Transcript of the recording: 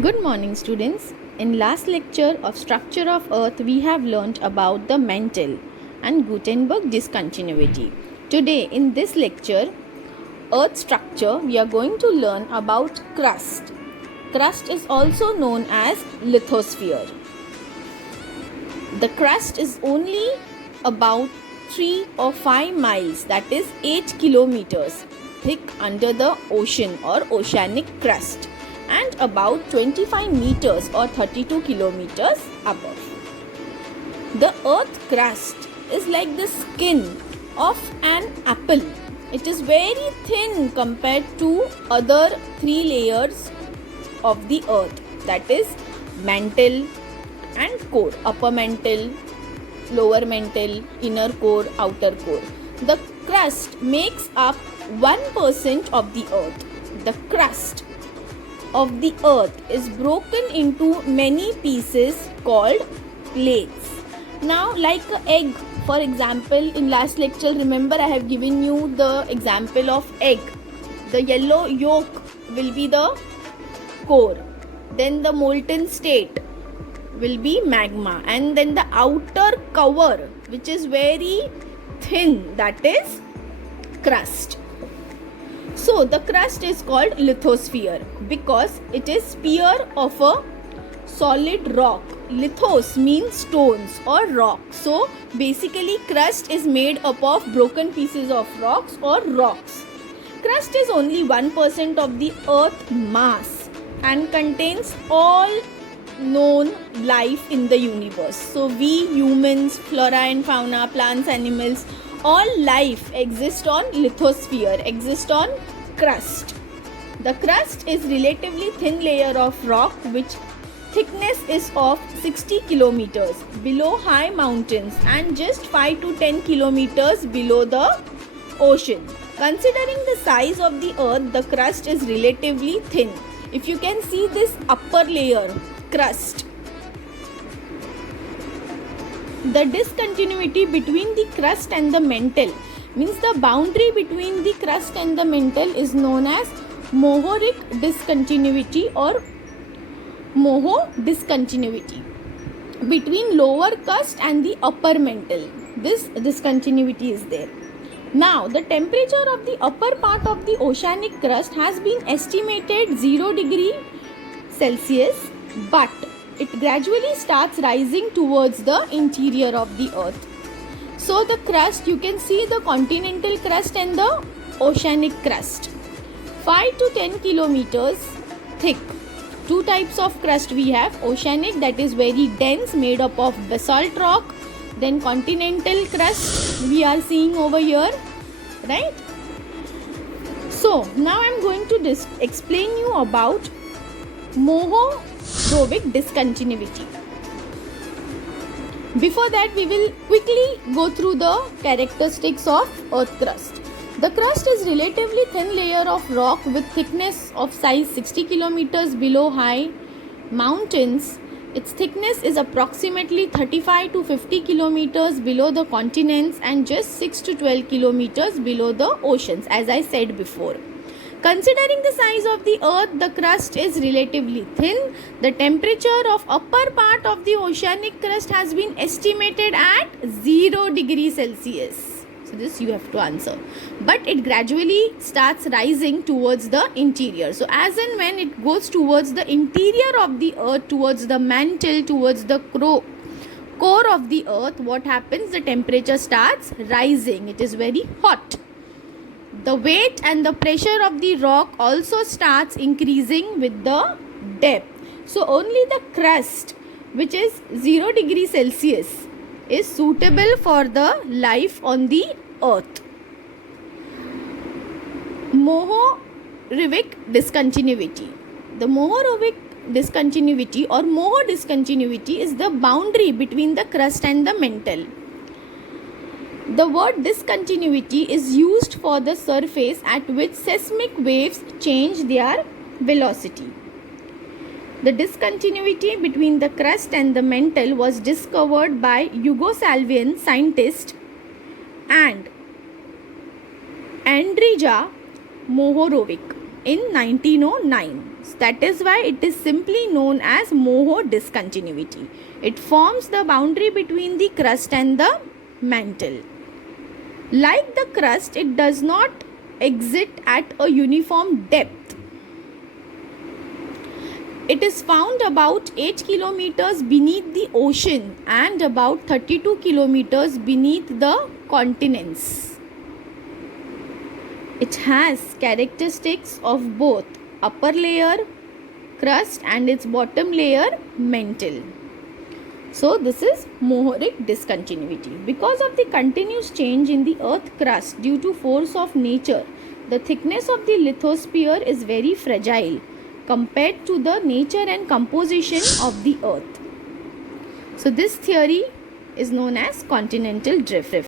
Good morning, students. In last lecture of structure of earth we have learnt about the mantle and Gutenberg discontinuity. Today in this lecture earth structure we are going to learn about crust. Crust is also known as lithosphere. The crust is only about 3 or 5 miles, that is 8 kilometers thick under the ocean or oceanic crust, and about 25 meters or 32 kilometers above. The earth crust is like the skin of an apple. It is very thin compared to other 3 layers of the earth, that is mantle and core, upper mantle, lower mantle, inner core, outer core. The crust makes up 1% of the earth. The crust of the earth is broken into many pieces called plates. Now, like an egg, for example, in last lecture, remember I have given you the example of egg. The yellow yolk will be the core, then the molten state will be magma, and then the outer cover, which is very thin, that is crust. So the crust is called lithosphere because it is sphere of a solid rock. Lithos means stones or rock. So basically crust is made up of broken pieces of rocks or rocks. Crust is only 1% of the earth mass and contains all known life in the universe. So we humans, flora and fauna, plants, animals, all life exists on lithosphere, exists on crust. The crust is relatively thin layer of rock which thickness is of 60 kilometers below high mountains and just 5 to 10 kilometers below the ocean. Considering the size of the earth, the crust is relatively thin. If you can see this upper layer, crust, the discontinuity between the crust and the mantle, means the boundary between the crust and the mantle, is known as Mohoric discontinuity or Moho discontinuity between lower crust and the upper mantle. This discontinuity is there. Now, the temperature of the upper part of the oceanic crust has been estimated 0 degree Celsius, but it gradually starts rising towards the interior of the earth. So the crust, you can see the continental crust and the oceanic crust, 5 to 10 kilometers thick. Two types of crust we have: oceanic, that is very dense, made up of basalt rock, then continental crust we are seeing over here, right? So now I am going to explain you about Mohorovic discontinuity. Before that, we will quickly go through the characteristics of earth crust. The crust is relatively thin layer of rock with thickness of size 60 kilometers below high mountains. Its thickness is approximately 35 to 50 kilometers below the continents and just 6 to 12 kilometers below the oceans, as I said before. Considering the size of the earth, the crust is relatively thin. The temperature of upper part of the oceanic crust has been estimated at 0 degree Celsius. So this you have to answer. But it gradually starts rising towards the interior. So as and when it goes towards the interior of the earth, towards the mantle, towards the core of the earth, what happens? The temperature starts rising. It is very hot. The weight and the pressure of the rock also starts increasing with the depth. So only the crust, which is 0 degree Celsius, is suitable for the life on the earth. Mohorovic discontinuity. The Mohorovic discontinuity or Moho discontinuity is the boundary between the crust and the mantle. The word discontinuity is used for the surface at which seismic waves change their velocity. The discontinuity between the crust and the mantle was discovered by Yugoslavian scientist and Andrija Mohorovic in 1909. That is why it is simply known as Moho discontinuity. It forms the boundary between the crust and the mantle. Like the crust, it does not exist at a uniform depth. It is found about 8 kilometers beneath the ocean and about 32 kilometers beneath the continents. It has characteristics of both upper layer crust and its bottom layer mantle. So this is Mohoric discontinuity. Because of the continuous change in the earth crust due to force of nature, the thickness of the lithosphere is very fragile compared to the nature and composition of the earth. So this theory is known as continental drift.